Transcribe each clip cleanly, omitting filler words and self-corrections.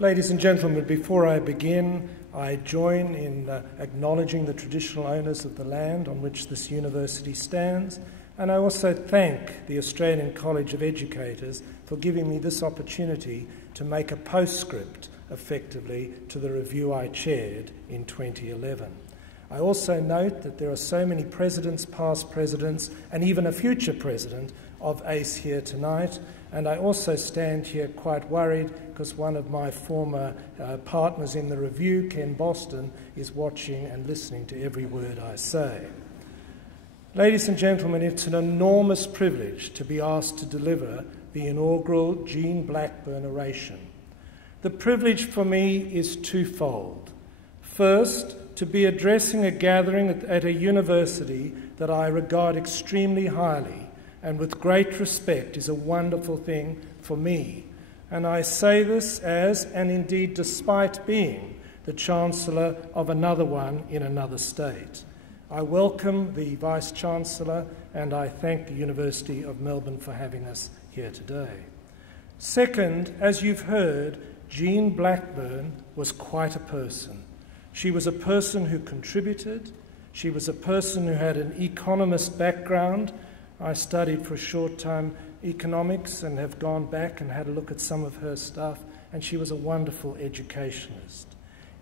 Ladies and gentlemen, before I begin, I join in acknowledging the traditional owners of the land on which this university stands, and I also thank the Australian College of Educators for giving me this opportunity to make a postscript, effectively, to the review I chaired in 2011. I also note that there are so many presidents, past presidents, and even a future president of ACE here tonight, and I also stand here quite worried because one of my former partners in the review, Ken Boston, is watching and listening to every word I say. Ladies and gentlemen, it's an enormous privilege to be asked to deliver the inaugural Jean Blackburn oration. The privilege for me is twofold. First, to be addressing a gathering at a university that I regard extremely highly and with great respect is a wonderful thing for me. And I say this as, and indeed despite being, the Chancellor of another one in another state. I welcome the Vice-Chancellor and I thank the University of Melbourne for having us here today. Second, as you've heard, Jean Blackburn was quite a person. She was a person who contributed. She was a person who had an economist background. I studied for a short time economics and have gone back and had a look at some of her stuff, and she was a wonderful educationist.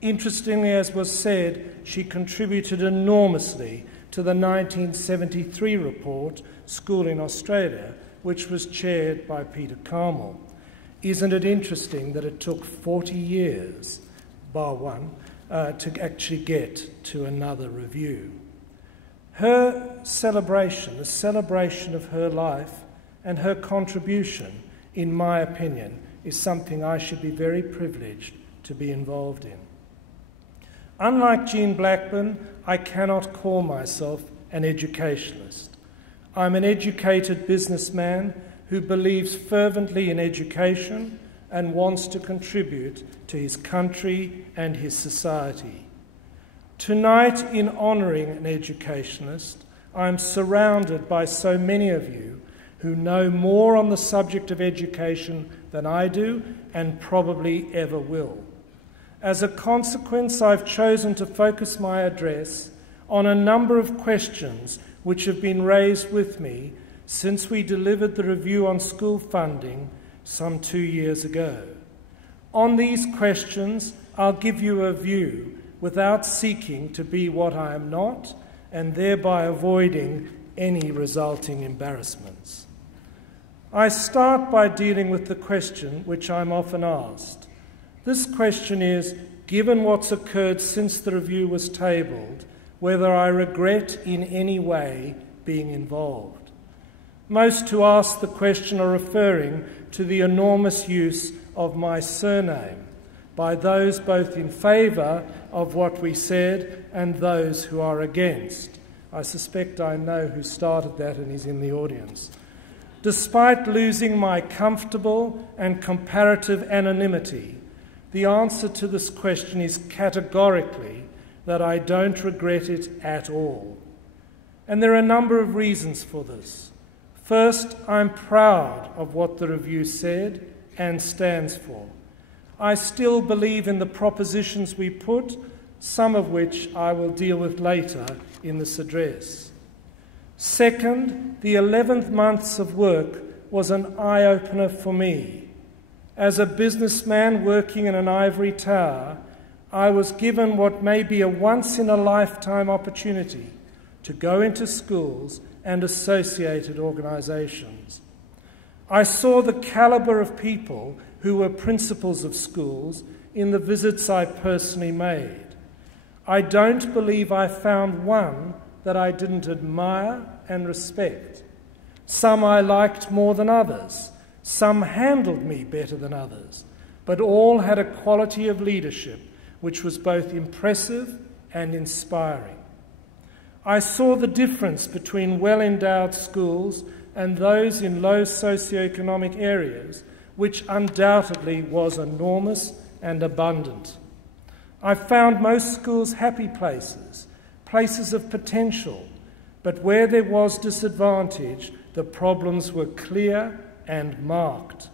Interestingly, as was said, she contributed enormously to the 1973 report, School in Australia, which was chaired by Peter Carmel. Isn't it interesting that it took 40 years, bar one, to actually get to another review? Her celebration, the celebration of her life and her contribution, in my opinion, is something I should be very privileged to be involved in. Unlike Jean Blackburn, I cannot call myself an educationalist. I'm an educated businessman who believes fervently in education and wants to contribute to his country and his society. Tonight, in honouring an educationalist, I'm surrounded by so many of you who know more on the subject of education than I do and probably ever will. As a consequence, I've chosen to focus my address on a number of questions which have been raised with me since we delivered the review on school funding some 2 years ago. On these questions, I'll give you a view without seeking to be what I am not, and thereby avoiding any resulting embarrassments. I start by dealing with the question which I'm often asked. This question is, given what's occurred since the review was tabled, whether I regret in any way being involved. Most who ask the question are referring to the enormous use of my surname by those both in favour of what we said and those who are against. I suspect I know who started that and is in the audience. Despite losing my comfortable and comparative anonymity, the answer to this question is categorically that I don't regret it at all. And there are a number of reasons for this. First, I'm proud of what the review said and stands for. I still believe in the propositions we put, some of which I will deal with later in this address. Second, the 11th months of work was an eye-opener for me. As a businessman working in an ivory tower, I was given what may be a once-in-a-lifetime opportunity to go into schools and associated organisations. I saw the calibre of people who were principals of schools in the visits I personally made. I don't believe I found one that I didn't admire and respect. Some I liked more than others. Some handled me better than others. But all had a quality of leadership which was both impressive and inspiring. I saw the difference between well-endowed schools and those in low socioeconomic areas, which undoubtedly was enormous and abundant. I found most schools happy places, places of potential, but where there was disadvantage, the problems were clear and marked.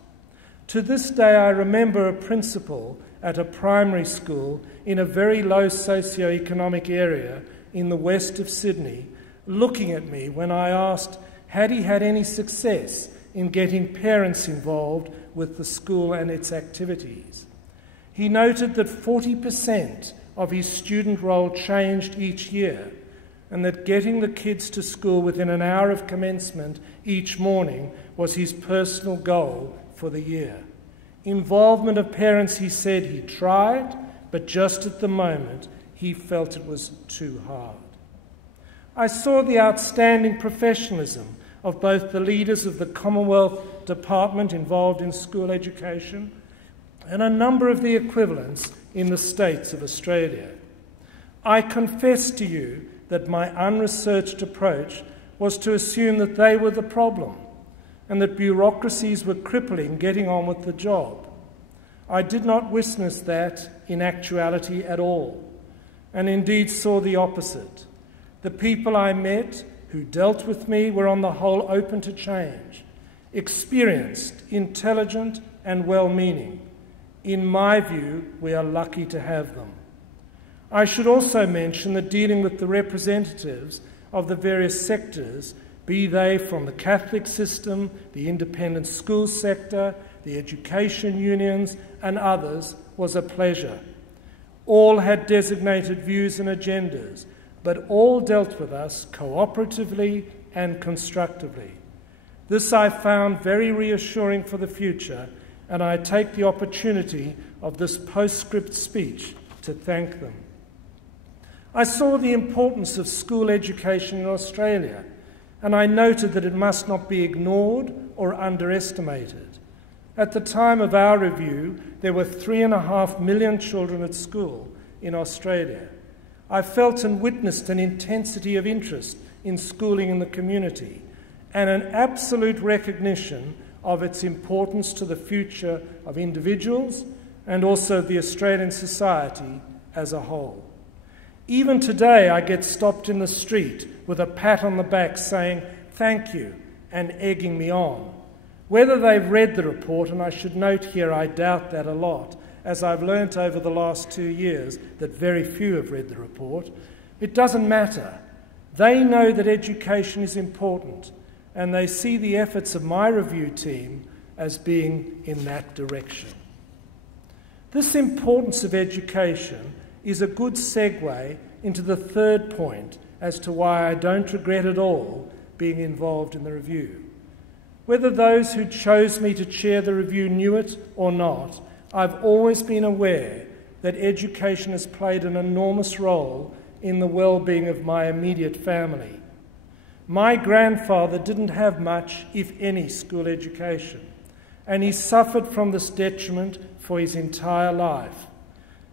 To this day, I remember a principal at a primary school in a very low socio-economic area in the west of Sydney, looking at me when I asked, had he had any success in getting parents involved with the school and its activities. He noted that 40% of his student roll changed each year, and that getting the kids to school within an hour of commencement each morning was his personal goal for the year. Involvement of parents, he said he tried, but just at the moment he felt it was too hard. I saw the outstanding professionalism of both the leaders of the Commonwealth Department involved in school education and a number of the equivalents in the states of Australia. I confess to you that my unresearched approach was to assume that they were the problem and that bureaucracies were crippling getting on with the job. I did not witness that in actuality at all, and indeed saw the opposite. The people I met who dealt with me were on the whole open to change, experienced, intelligent and well-meaning. In my view, we are lucky to have them. I should also mention that dealing with the representatives of the various sectors, be they from the Catholic system, the independent school sector, the education unions and others, was a pleasure. All had designated views and agendas, but all dealt with us cooperatively and constructively. This I found very reassuring for the future, and I take the opportunity of this postscript speech to thank them. I saw the importance of school education in Australia, and I noted that it must not be ignored or underestimated. At the time of our review, there were 3.5 million children at school in Australia. I felt and witnessed an intensity of interest in schooling in the community and an absolute recognition of its importance to the future of individuals and also the Australian society as a whole. Even today, I get stopped in the street with a pat on the back saying, "Thank you," and egging me on. Whether they've read the report, and I should note here I doubt that a lot, as I've learnt over the last 2 years that very few have read the report, it doesn't matter. They know that education is important, and they see the efforts of my review team as being in that direction. This importance of education is a good segue into the third point as to why I don't regret at all being involved in the review. Whether those who chose me to chair the review knew it or not, I've always been aware that education has played an enormous role in the well-being of my immediate family. My grandfather didn't have much, if any, school education, and he suffered from this detriment for his entire life.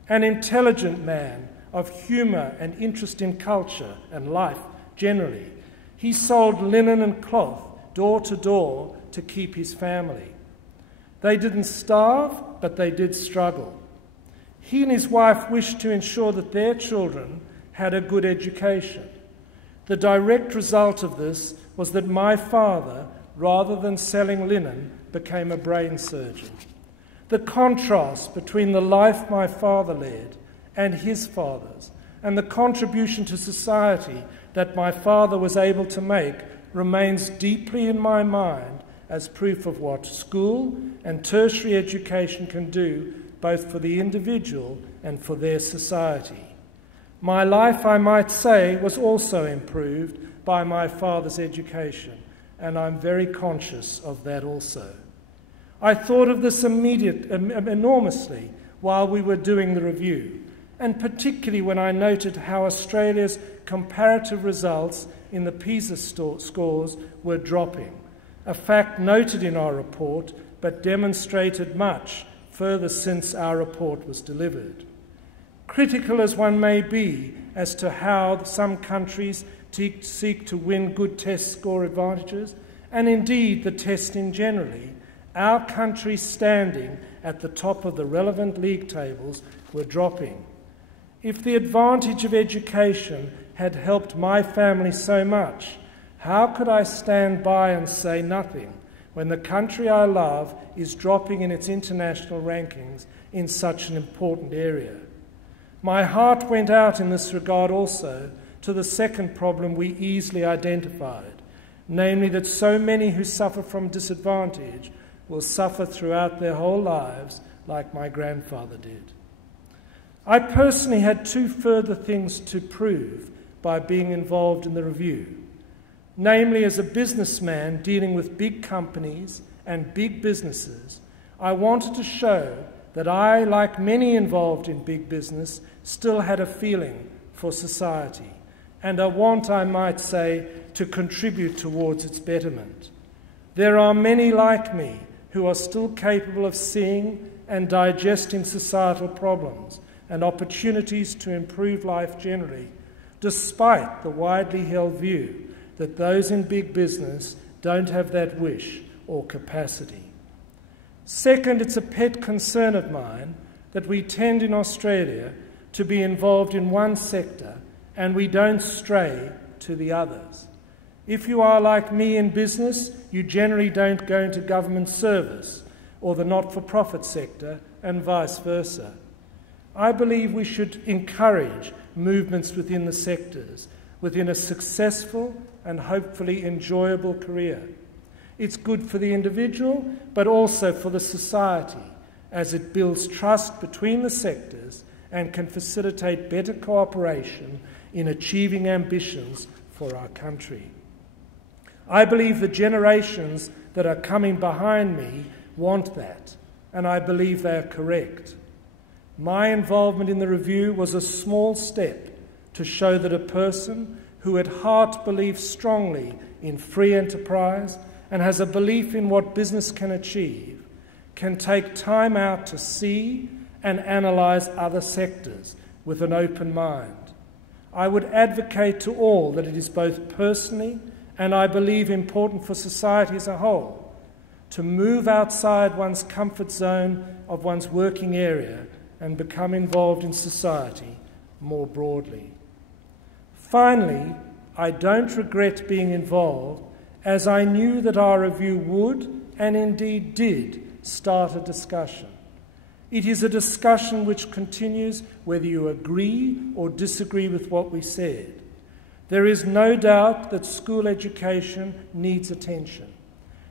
An intelligent man of humour and interest in culture and life generally, he sold linen and cloth door to door to keep his family. They didn't starve, but they did struggle. He and his wife wished to ensure that their children had a good education. The direct result of this was that my father, rather than selling linen, became a brain surgeon. The contrast between the life my father led and his father's, and the contribution to society that my father was able to make, remains deeply in my mind as proof of what school and tertiary education can do both for the individual and for their society. My life, I might say, was also improved by my father's education, and I'm very conscious of that also. I thought of this enormously while we were doing the review, and particularly when I noted how Australia's comparative results in the PISA scores were dropping, a fact noted in our report but demonstrated much further since our report was delivered. Critical as one may be as to how some countries seek to win good test score advantages, and indeed the testing generally, our country's standing at the top of the relevant league tables were dropping. If the advantage of education had helped my family so much, how could I stand by and say nothing when the country I love is dropping in its international rankings in such an important area. My heart went out in this regard also to the second problem we easily identified, namely that so many who suffer from disadvantage will suffer throughout their whole lives like my grandfather did. I personally had two further things to prove by being involved in the review. Namely, as a businessman dealing with big companies and big businesses, I wanted to show that I, like many involved in big business, still had a feeling for society, and a want, I might say, to contribute towards its betterment. There are many like me who are still capable of seeing and digesting societal problems and opportunities to improve life generally, despite the widely held view that those in big business don't have that wish or capacity. Second, it's a pet concern of mine that we tend in Australia to be involved in one sector and we don't stray to the others. If you are like me in business, you generally don't go into government service or the not-for-profit sector and vice versa. I believe we should encourage movements within the sectors, within a successful and hopefully enjoyable career. It's good for the individual, but also for the society, as it builds trust between the sectors and can facilitate better cooperation in achieving ambitions for our country. I believe the generations that are coming behind me want that, and I believe they are correct. My involvement in the review was a small step to show that a person who at heart believes strongly in free enterprise and has a belief in what business can achieve can take time out to see and analyse other sectors with an open mind. I would advocate to all that it is both personally and I believe important for society as a whole to move outside one's comfort zone of one's working area and become involved in society more broadly. Finally, I don't regret being involved, as I knew that our review would, and indeed did, start a discussion. It is a discussion which continues whether you agree or disagree with what we said. There is no doubt that school education needs attention.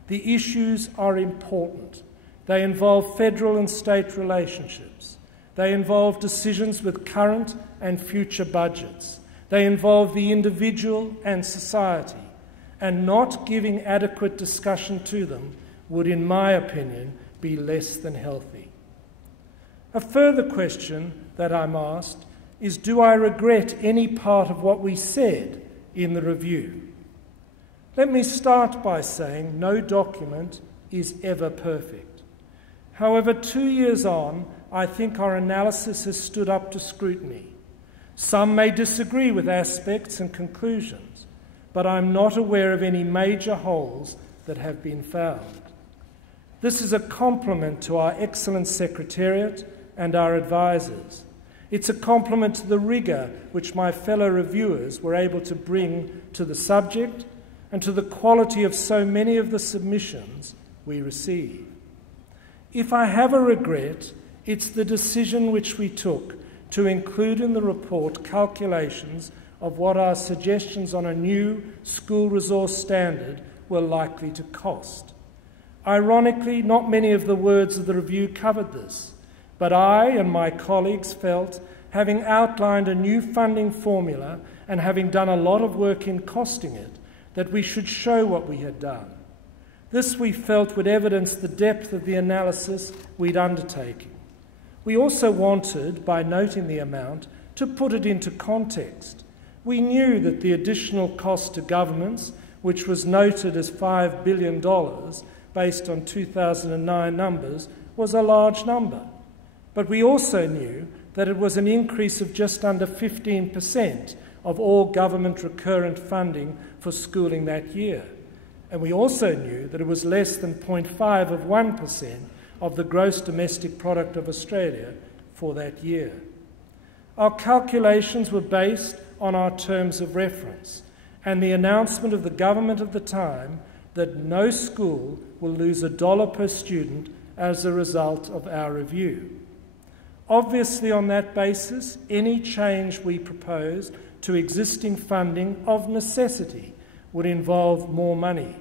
The issues are important. They involve federal and state relationships. They involve decisions with current and future budgets. They involve the individual and society, and not giving adequate discussion to them would, in my opinion, be less than healthy. A further question that I'm asked is, do I regret any part of what we said in the review? Let me start by saying no document is ever perfect. However, 2 years on, I think our analysis has stood up to scrutiny. Some may disagree with aspects and conclusions, but I'm not aware of any major holes that have been found. This is a compliment to our excellent Secretariat and our advisors. It's a compliment to the rigour which my fellow reviewers were able to bring to the subject and to the quality of so many of the submissions we receive. If I have a regret, it's the decision which we took to include in the report calculations of what our suggestions on a new school resource standard were likely to cost. Ironically, not many of the words of the review covered this, but I and my colleagues felt, having outlined a new funding formula and having done a lot of work in costing it, that we should show what we had done. This we felt would evidence the depth of the analysis we'd undertaken. We also wanted, by noting the amount, to put it into context. We knew that the additional cost to governments, which was noted as $5 billion based on 2009 numbers, was a large number. But we also knew that it was an increase of just under 15% of all government recurrent funding for schooling that year. And we also knew that it was less than 0.5 of 1% of the gross domestic product of Australia for that year. Our calculations were based on our terms of reference and the announcement of the government of the time that no school will lose $1 per student as a result of our review. Obviously, on that basis, any change we propose to existing funding of necessity would involve more money.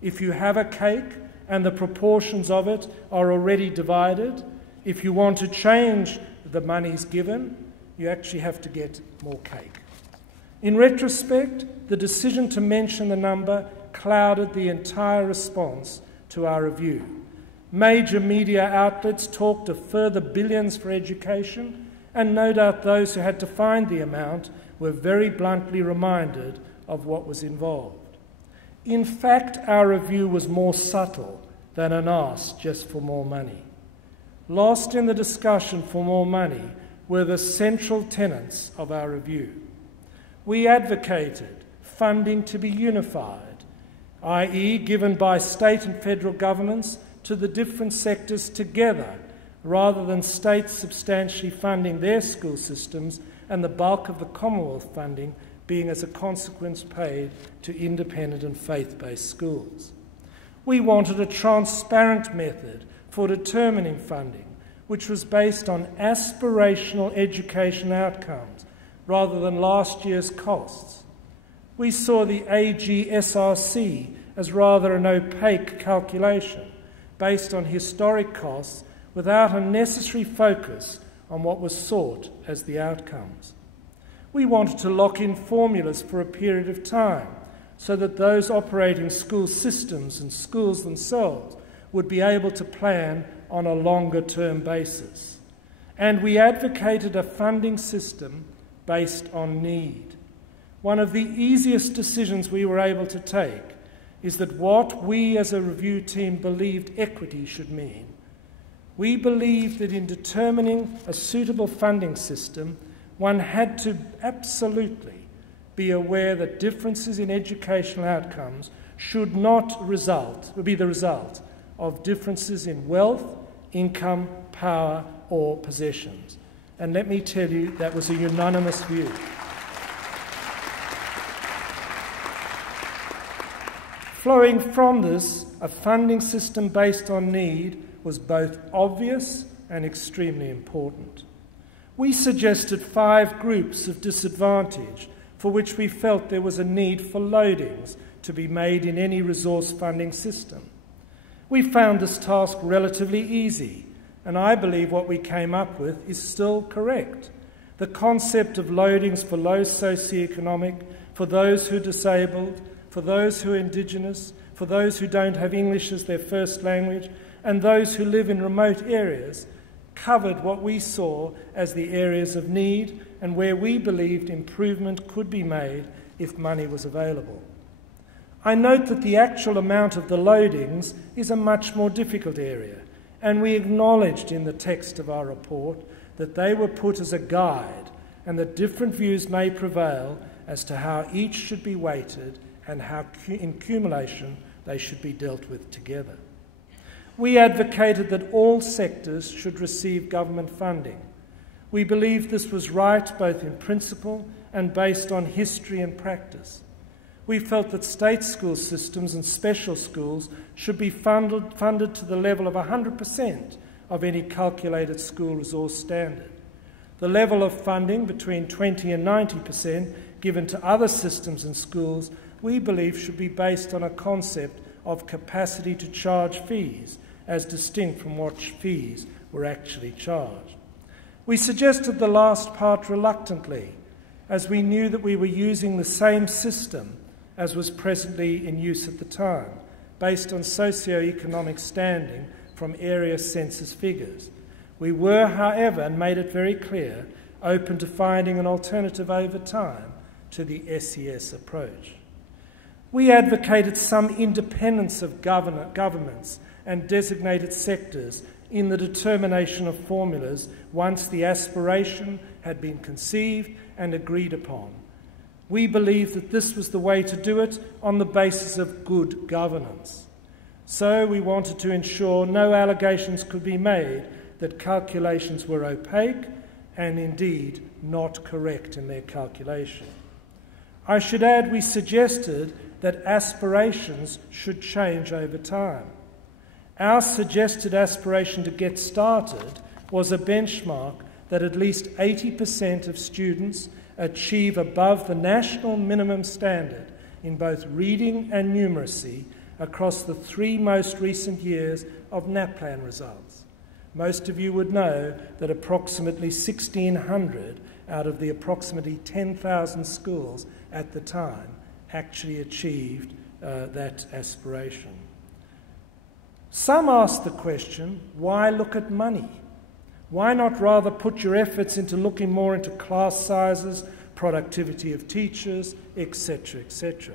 If you have a cake and the proportions of it are already divided, if you want to change the monies given, you actually have to get more cake. In retrospect, the decision to mention the number clouded the entire response to our review. Major media outlets talked of further billions for education, and no doubt those who had to find the amount were very bluntly reminded of what was involved. In fact, our review was more subtle than an ask just for more money. Lost in the discussion for more money were the central tenets of our review. We advocated funding to be unified, i.e. given by state and federal governments to the different sectors together, rather than states substantially funding their school systems and the bulk of the Commonwealth funding being as a consequence paid to independent and faith-based schools. We wanted a transparent method for determining funding, which was based on aspirational education outcomes rather than last year's costs. We saw the AGSRC as rather an opaque calculation based on historic costs without a necessary focus on what was sought as the outcomes. We wanted to lock in formulas for a period of time so that those operating school systems and schools themselves would be able to plan on a longer-term basis. And we advocated a funding system based on need. One of the easiest decisions we were able to take is that what we as a review team believed equity should mean. We believed that in determining a suitable funding system, one had to absolutely be aware that differences in educational outcomes should not be the result of differences in wealth, income, power, or possessions. And let me tell you, that was a unanimous view. Flowing from this, a funding system based on need was both obvious and extremely important. We suggested 5 groups of disadvantage for which we felt there was a need for loadings to be made in any resource funding system. We found this task relatively easy, and I believe what we came up with is still correct. The concept of loadings for low socioeconomic, for those who are disabled, for those who are Indigenous, for those who don't have English as their first language, and those who live in remote areas, covered what we saw as the areas of need and where we believed improvement could be made if money was available. I note that the actual amount of the loadings is a much more difficult area, and we acknowledged in the text of our report that they were put as a guide and that different views may prevail as to how each should be weighted and how in cumulation they should be dealt with together. We advocated that all sectors should receive government funding. We believed this was right both in principle and based on history and practice. We felt that state school systems and special schools should be funded to the level of 100% of any calculated school resource standard. The level of funding between 20 and 90% given to other systems and schools we believe should be based on a concept of capacity to charge fees, as distinct from what fees were actually charged. We suggested the last part reluctantly, as we knew that we were using the same system as was presently in use at the time, based on socio-economic standing from area census figures. We were, however, and made it very clear, open to finding an alternative over time to the SES approach. We advocated some independence of governments and designated sectors in the determination of formulas once the aspiration had been conceived and agreed upon. We believed that this was the way to do it on the basis of good governance. So we wanted to ensure no allegations could be made that calculations were opaque and indeed not correct in their calculation. I should add we suggested that aspirations should change over time. Our suggested aspiration to get started was a benchmark that at least 80% of students achieve above the national minimum standard in both reading and numeracy across the 3 most recent years of NAPLAN results. Most of you would know that approximately 1,600 out of the approximately 10,000 schools at the time actually achieved that aspiration. Some ask the question, why look at money? Why not rather put your efforts into looking more into class sizes, productivity of teachers, etc., etc.?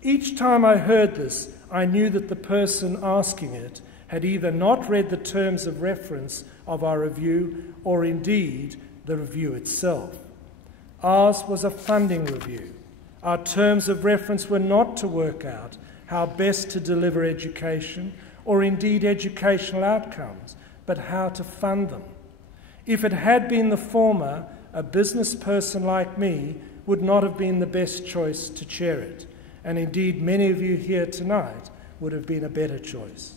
Each time I heard this, I knew that the person asking it had either not read the terms of reference of our review or indeed the review itself. Ours was a funding review. Our terms of reference were not to work out how best to deliver education or indeed educational outcomes, but how to fund them. If it had been the former, a business person like me would not have been the best choice to chair it, and indeed many of you here tonight would have been a better choice.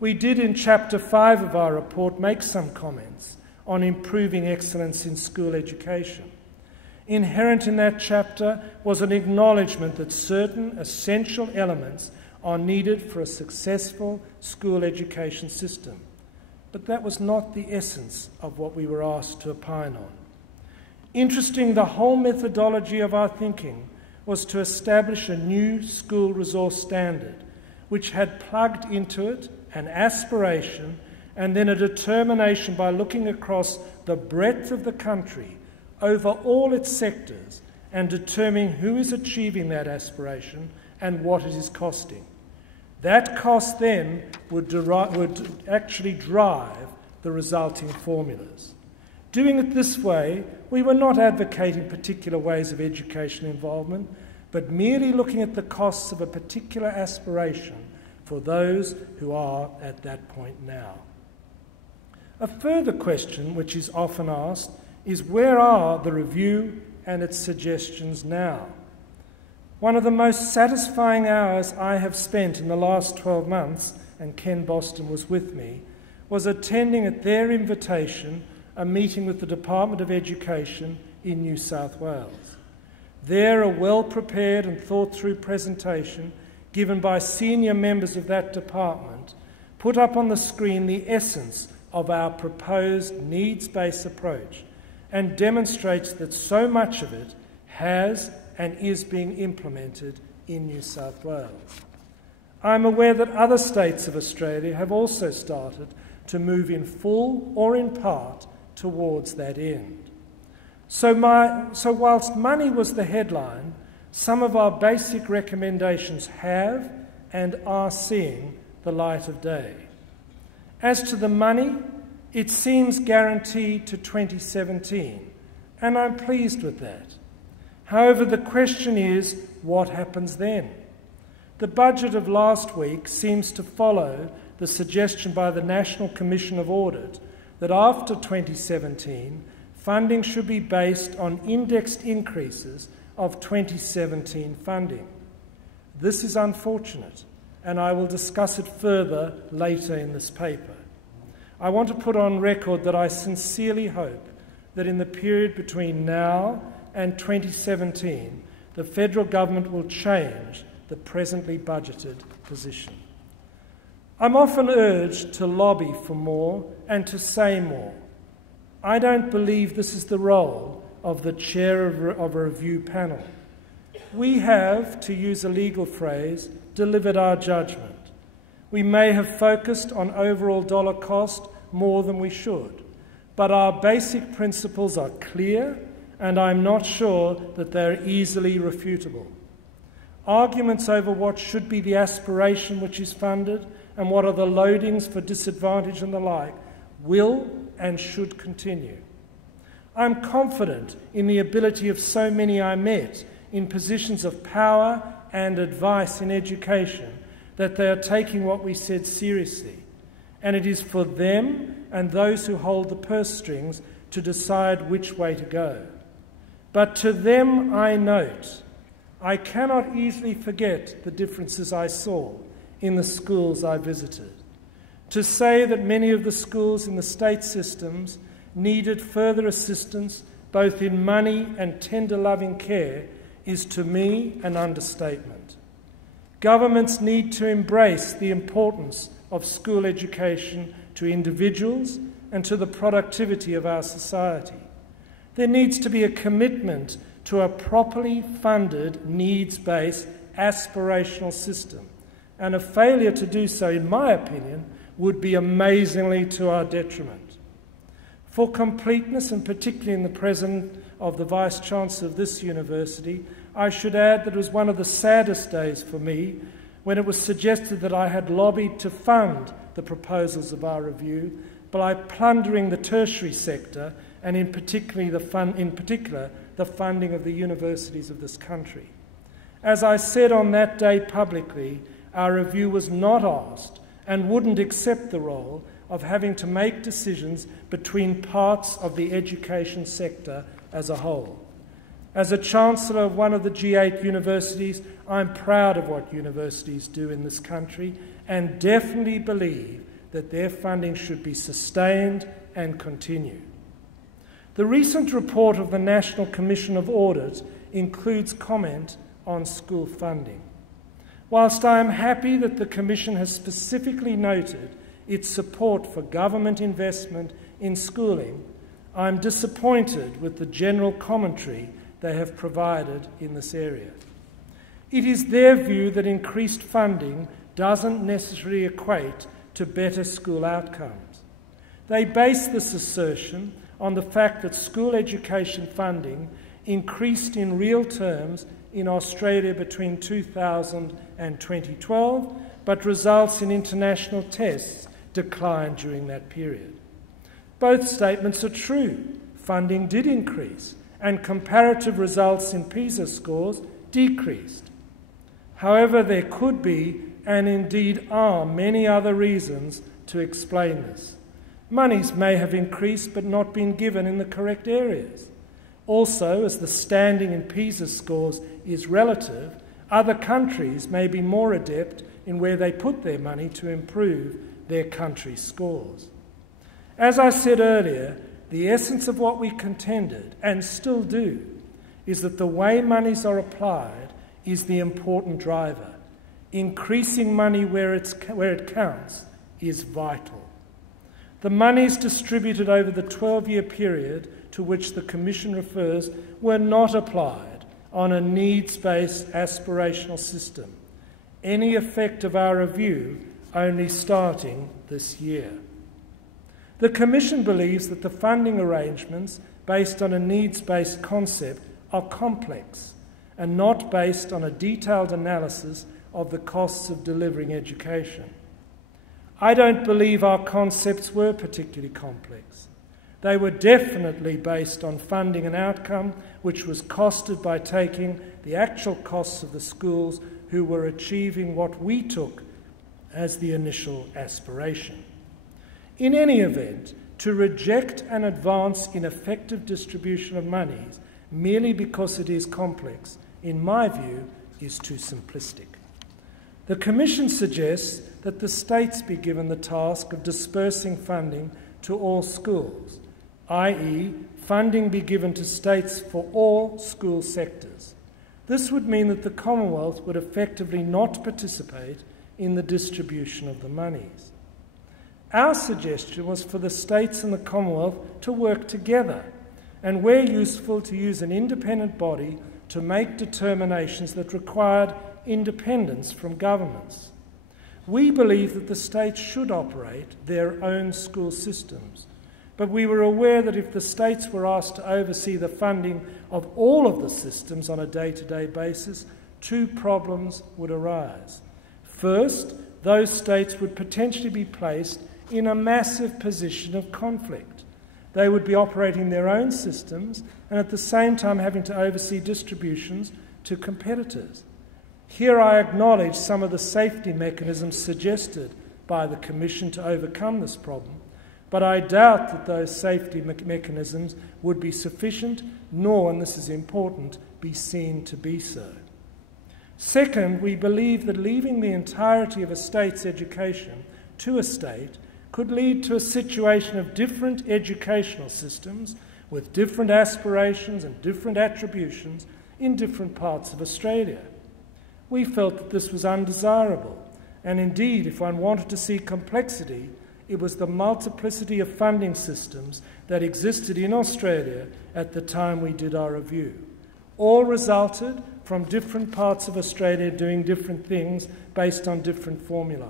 We did in Chapter 5 of our report make some comments on improving excellence in school education. Inherent in that chapter was an acknowledgement that certain essential elements are needed for a successful school education system. But that was not the essence of what we were asked to opine on. Interesting, the whole methodology of our thinking was to establish a new school resource standard, which had plugged into it an aspiration and then a determination by looking across the breadth of the country over all its sectors and determining who is achieving that aspiration and what it is costing. That cost then would actually drive the resulting formulas. Doing it this way, we were not advocating particular ways of education involvement, but merely looking at the costs of a particular aspiration for those who are at that point now. A further question which is often asked is, where are the review and its suggestions now? One of the most satisfying hours I have spent in the last 12 months, and Ken Boston was with me, was attending at their invitation a meeting with the Department of Education in New South Wales. There, a well-prepared and thought-through presentation given by senior members of that department put up on the screen the essence of our proposed needs-based approach and demonstrates that so much of it has and is being implemented in New South Wales. I'm aware that other states of Australia have also started to move in full or in part towards that end. So whilst money was the headline, some of our basic recommendations have and are seeing the light of day. As to the money, it seems guaranteed to 2017, and I'm pleased with that. However, the question is, what happens then? The budget of last week seems to follow the suggestion by the National Commission of Audit that after 2017, funding should be based on indexed increases of 2017 funding. This is unfortunate, and I will discuss it further later in this paper. I want to put on record that I sincerely hope that in the period between now and 2017, the federal government will change the presently budgeted position. I'm often urged to lobby for more and to say more. I don't believe this is the role of the chair of a review panel. We have, to use a legal phrase, delivered our judgment. We may have focused on overall dollar cost more than we should, but our basic principles are clear, and I'm not sure that they're easily refutable. Arguments over what should be the aspiration which is funded and what are the loadings for disadvantage and the like will and should continue. I'm confident in the ability of so many I met in positions of power and advice in education that they are taking what we said seriously, and it is for them and those who hold the purse strings to decide which way to go. But to them I note, I cannot easily forget the differences I saw in the schools I visited. To say that many of the schools in the state systems needed further assistance, both in money and tender loving care, is to me an understatement. Governments need to embrace the importance of school education to individuals and to the productivity of our society. There needs to be a commitment to a properly funded, needs-based, aspirational system, and a failure to do so, in my opinion, would be amazingly to our detriment. For completeness, and particularly in the presence of the Vice-Chancellor of this university, I should add that it was one of the saddest days for me when it was suggested that I had lobbied to fund the proposals of our review by plundering the tertiary sector and in particular the funding of the universities of this country. As I said on that day publicly, our review was not asked and wouldn't accept the role of having to make decisions between parts of the education sector as a whole. As a Chancellor of one of the G8 universities, I'm proud of what universities do in this country and definitely believe that their funding should be sustained and continue. The recent report of the National Commission of Audit includes comment on school funding. Whilst I am happy that the Commission has specifically noted its support for government investment in schooling, I am disappointed with the general commentary they have provided in this area. It is their view that increased funding doesn't necessarily equate to better school outcomes. They base this assertion on the fact that school education funding increased in real terms in Australia between 2000 and 2012, but results in international tests declined during that period. Both statements are true. Funding did increase, and comparative results in PISA scores decreased. However, there could be, and indeed are, many other reasons to explain this. Monies may have increased but not been given in the correct areas. Also, as the standing in PISA scores is relative, other countries may be more adept in where they put their money to improve their country's scores. As I said earlier, the essence of what we contended, and still do, is that the way monies are applied is the important driver. Increasing money where it counts is vital. The monies distributed over the 12-year period to which the Commission refers were not applied on a needs-based aspirational system. Any effect of our review only starting this year. The Commission believes that the funding arrangements based on a needs-based concept are complex and not based on a detailed analysis of the costs of delivering education. I don't believe our concepts were particularly complex. They were definitely based on funding an outcome which was costed by taking the actual costs of the schools who were achieving what we took as the initial aspiration. In any event, to reject and advance ineffective distribution of monies merely because it is complex, in my view, is too simplistic. The Commission suggests that the states be given the task of dispersing funding to all schools, i.e., funding be given to states for all school sectors. This would mean that the Commonwealth would effectively not participate in the distribution of the monies. Our suggestion was for the states and the Commonwealth to work together, and where useful, to use an independent body to make determinations that required independence from governments. We believe that the states should operate their own school systems, but we were aware that if the states were asked to oversee the funding of all of the systems on a day-to-day basis, two problems would arise. First, those states would potentially be placed in a massive position of conflict. They would be operating their own systems and at the same time having to oversee distributions to competitors. Here I acknowledge some of the safety mechanisms suggested by the Commission to overcome this problem, but I doubt that those safety mechanisms would be sufficient, nor, and this is important, be seen to be so. Second, we believe that leaving the entirety of a state's education to a state could lead to a situation of different educational systems with different aspirations and different attributions in different parts of Australia. We felt that this was undesirable, and indeed, if one wanted to see complexity, it was the multiplicity of funding systems that existed in Australia at the time we did our review. All resulted from different parts of Australia doing different things based on different formulae.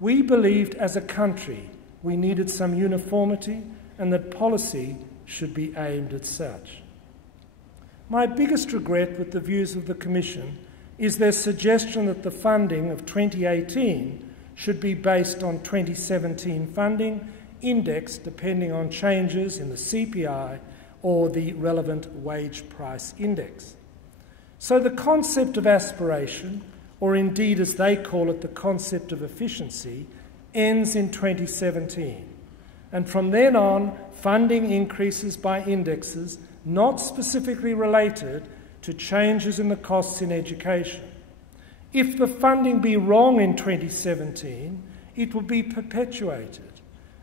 We believed as a country we needed some uniformity and that policy should be aimed at such. My biggest regret with the views of the Commission is their suggestion that the funding of 2018 should be based on 2017 funding, indexed depending on changes in the CPI or the relevant wage price index. So the concept of aspiration, or indeed as they call it, the concept of efficiency, ends in 2017. And from then on, funding increases by indexes not specifically related to changes in the costs in education. If the funding be wrong in 2017, it will be perpetuated.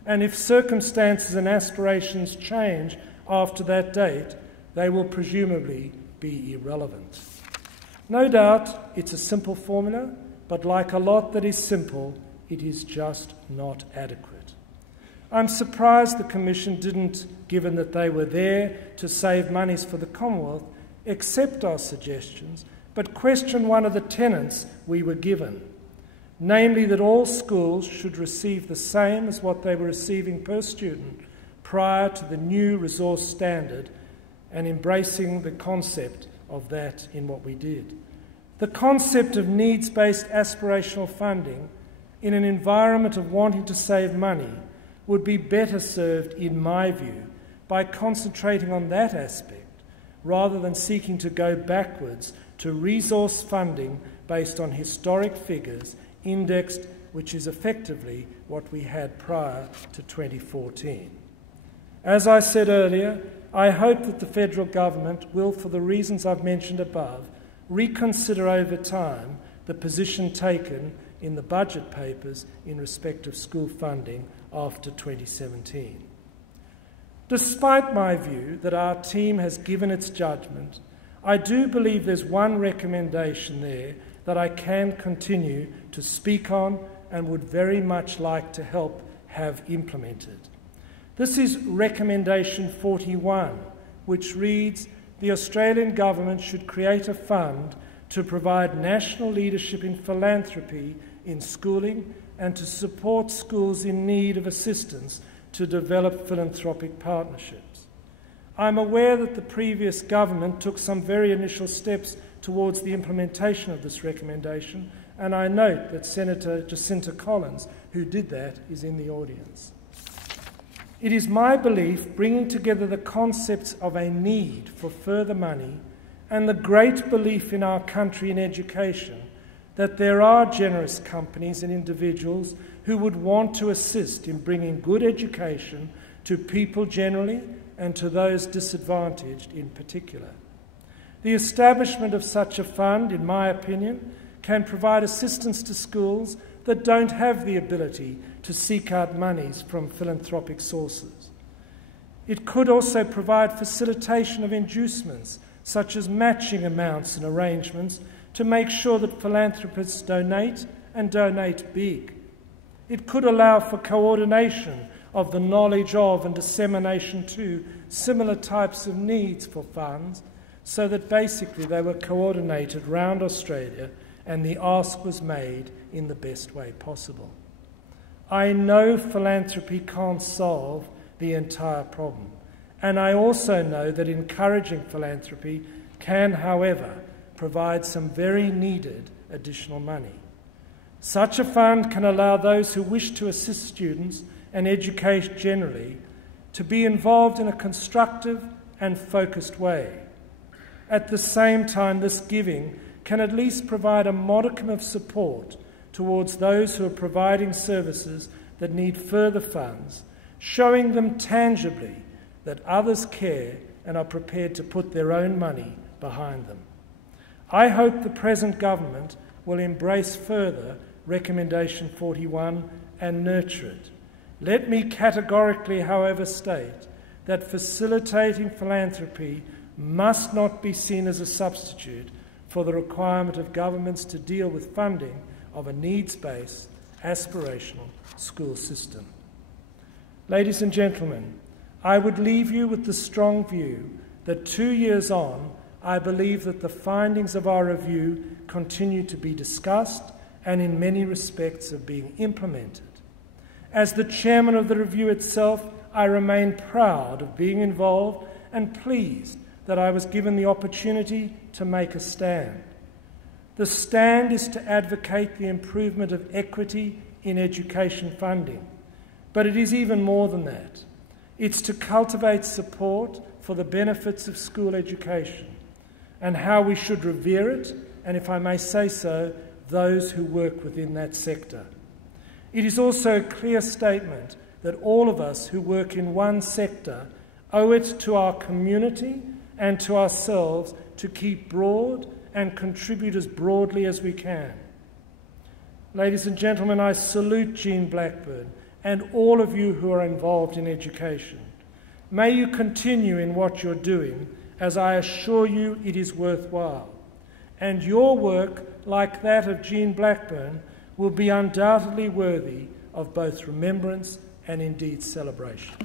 And if circumstances and aspirations change after that date, they will presumably be irrelevant. No doubt it's a simple formula, but like a lot that is simple, it is just not adequate. I'm surprised the Commission didn't, given that they were there to save monies for the Commonwealth, accept our suggestions, but question one of the tenets we were given, namely that all schools should receive the same as what they were receiving per student prior to the new resource standard, and embracing the concept of that in what we did. The concept of needs-based aspirational funding in an environment of wanting to save money would be better served, in my view, by concentrating on that aspect rather than seeking to go backwards to resource funding based on historic figures indexed, which is effectively what we had prior to 2014. As I said earlier, I hope that the federal government will, for the reasons I've mentioned above, reconsider over time the position taken in the budget papers in respect of school funding after 2017. Despite my view that our team has given its judgment, I do believe there's one recommendation there that I can continue to speak on and would very much like to help have implemented. This is Recommendation 41, which reads, "The Australian Government should create a fund to provide national leadership in philanthropy in schooling and to support schools in need of assistance to develop philanthropic partnerships." I'm aware that the previous government took some very initial steps towards the implementation of this recommendation, and I note that Senator Jacinta Collins, who did that, is in the audience. It is my belief, bringing together the concepts of a need for further money and the great belief in our country in education, that there are generous companies and individuals who would want to assist in bringing good education to people generally and to those disadvantaged in particular. The establishment of such a fund, in my opinion, can provide assistance to schools that don't have the ability to seek out monies from philanthropic sources. It could also provide facilitation of inducements, such as matching amounts and arrangements, to make sure that philanthropists donate and donate big. It could allow for coordination of the knowledge of and dissemination to similar types of needs for funds, so that basically they were coordinated round Australia and the ask was made in the best way possible. I know philanthropy can't solve the entire problem, and I also know that encouraging philanthropy can, however, provide some very needed additional money. Such a fund can allow those who wish to assist students and educate generally to be involved in a constructive and focused way. At the same time, this giving can at least provide a modicum of support towards those who are providing services that need further funds, showing them tangibly that others care and are prepared to put their own money behind them. I hope the present government will embrace further Recommendation 41 and nurture it. Let me categorically, however, state that facilitating philanthropy must not be seen as a substitute for the requirement of governments to deal with funding of a needs-based, aspirational school system. Ladies and gentlemen, I would leave you with the strong view that 2 years on, I believe that the findings of our review continue to be discussed and in many respects are being implemented. As the chairman of the review itself, I remain proud of being involved and pleased that I was given the opportunity to make a stand. The stand is to advocate the improvement of equity in education funding, but it is even more than that. It's to cultivate support for the benefits of school education and how we should revere it, and if I may say so, those who work within that sector. It is also a clear statement that all of us who work in one sector owe it to our community and to ourselves to keep broad and contribute as broadly as we can. Ladies and gentlemen, I salute Jean Blackburn and all of you who are involved in education. May you continue in what you're doing, as I assure you it is worthwhile. And your work, like that of Jean Blackburn, will be undoubtedly worthy of both remembrance and indeed celebration.